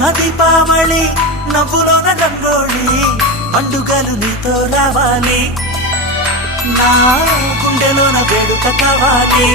కళ్ళలోన దీపావళి నవ్వులోన రంగోళి పండుగలు నీతో రావాలి నా గుండెలోన వేడుక కావాలి